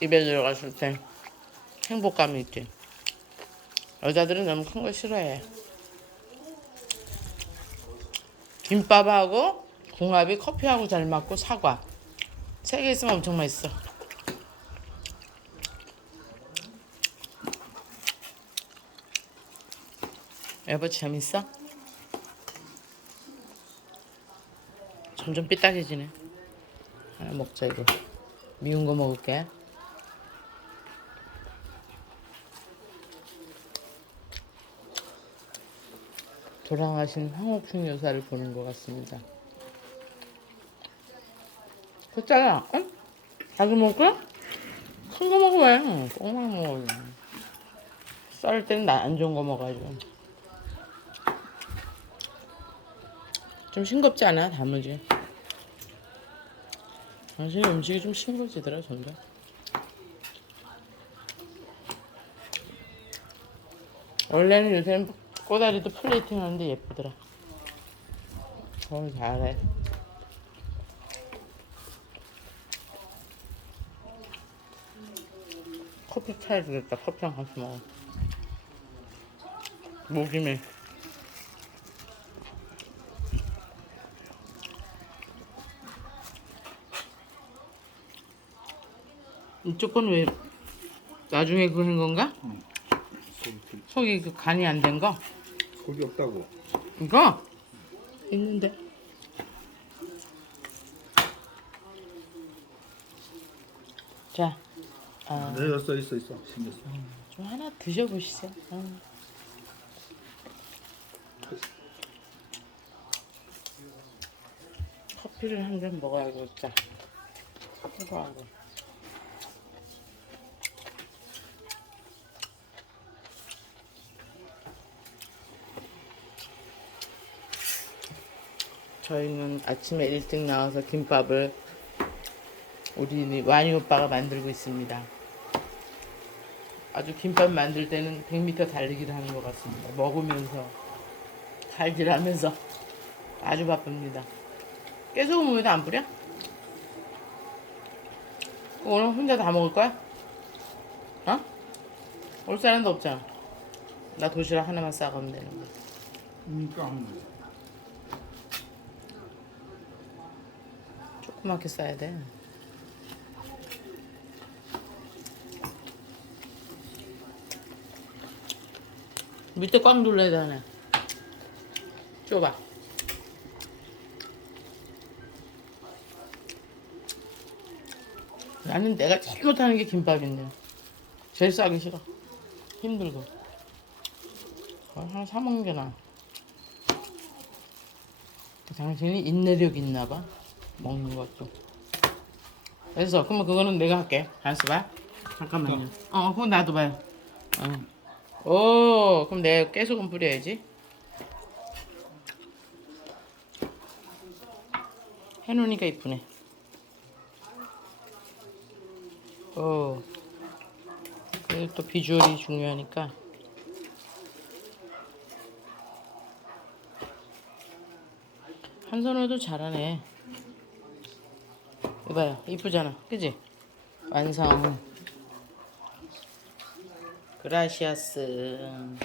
입에 들어갔을 때 행복감이 있지. 여자들은 너무 큰 거 싫어해. 김밥하고 궁합이 커피하고 잘 맞고 사과. 세 개 있으면 엄청 맛있어. 여보 재밌어? 점점 삐딱해지네. 하나 먹자 이거. 미운 거 먹을게. 돌아가신 황옥충 여사를 보는 것 같습니다. 그짜야, 응? 자기 먹을까? 큰 거 먹어 왜? 조금만 먹어. 썰 때는 나안 좋은 거 먹어야죠. 좀 싱겁지 않아? 다무지. 당신 음식이 좀 싱거워지더라 점점. 원래는 요새는 꼬다리도 플레이팅 하는데 예쁘더라. 어 잘해. 커피 차야 되겠다. 커피랑 같이 먹어. 목이네. 이쪽 건 왜 나중에 그런 건가? 들- 속이 그 간이 안 된 거? 속이 없다고. 이거? 있는데. 자, 아, 네, 있어, 있어, 있어. 생겼어. 좀 하나 드셔보시죠. 아. 커피를 한 잔 먹어야겠다. 이거하고. 저희는 아침에 일찍 나와서 김밥을 우리 와니 오빠가 만들고 있습니다. 아주 김밥 만들 때는 100m 달리기를 하는 것 같습니다. 먹으면서 칼질하면서 아주 바쁩니다. 깨소금 우유도 안 뿌려? 오늘 혼자 다 먹을 거야? 어? 올 사람도 없잖아. 나 도시락 하나만 싸가면 되는데. 그러니까 한 거지. 조그맣게 싸야 돼. 밑에 꽉 눌러야 되네. 좁아. 나는 내가 제일 못하는 게 김밥인데. 제일 싸기 싫어. 힘들고. 하나 사먹는 게 나아. 당신이 인내력 있나 봐. 먹는 것도. 그래서 그러면 그거는 내가 할게. 알았어 봐. 잠깐만요. 어, 그거 나도 봐요. 어. 오, 그럼 내가 깨소금 뿌려야지. 해놓으니까 이쁘네. 오. 그리고 또 비주얼이 중요하니까. 한 손으로도 잘하네. 이봐요, 이쁘잖아, 그지? 완성. 그라시아스.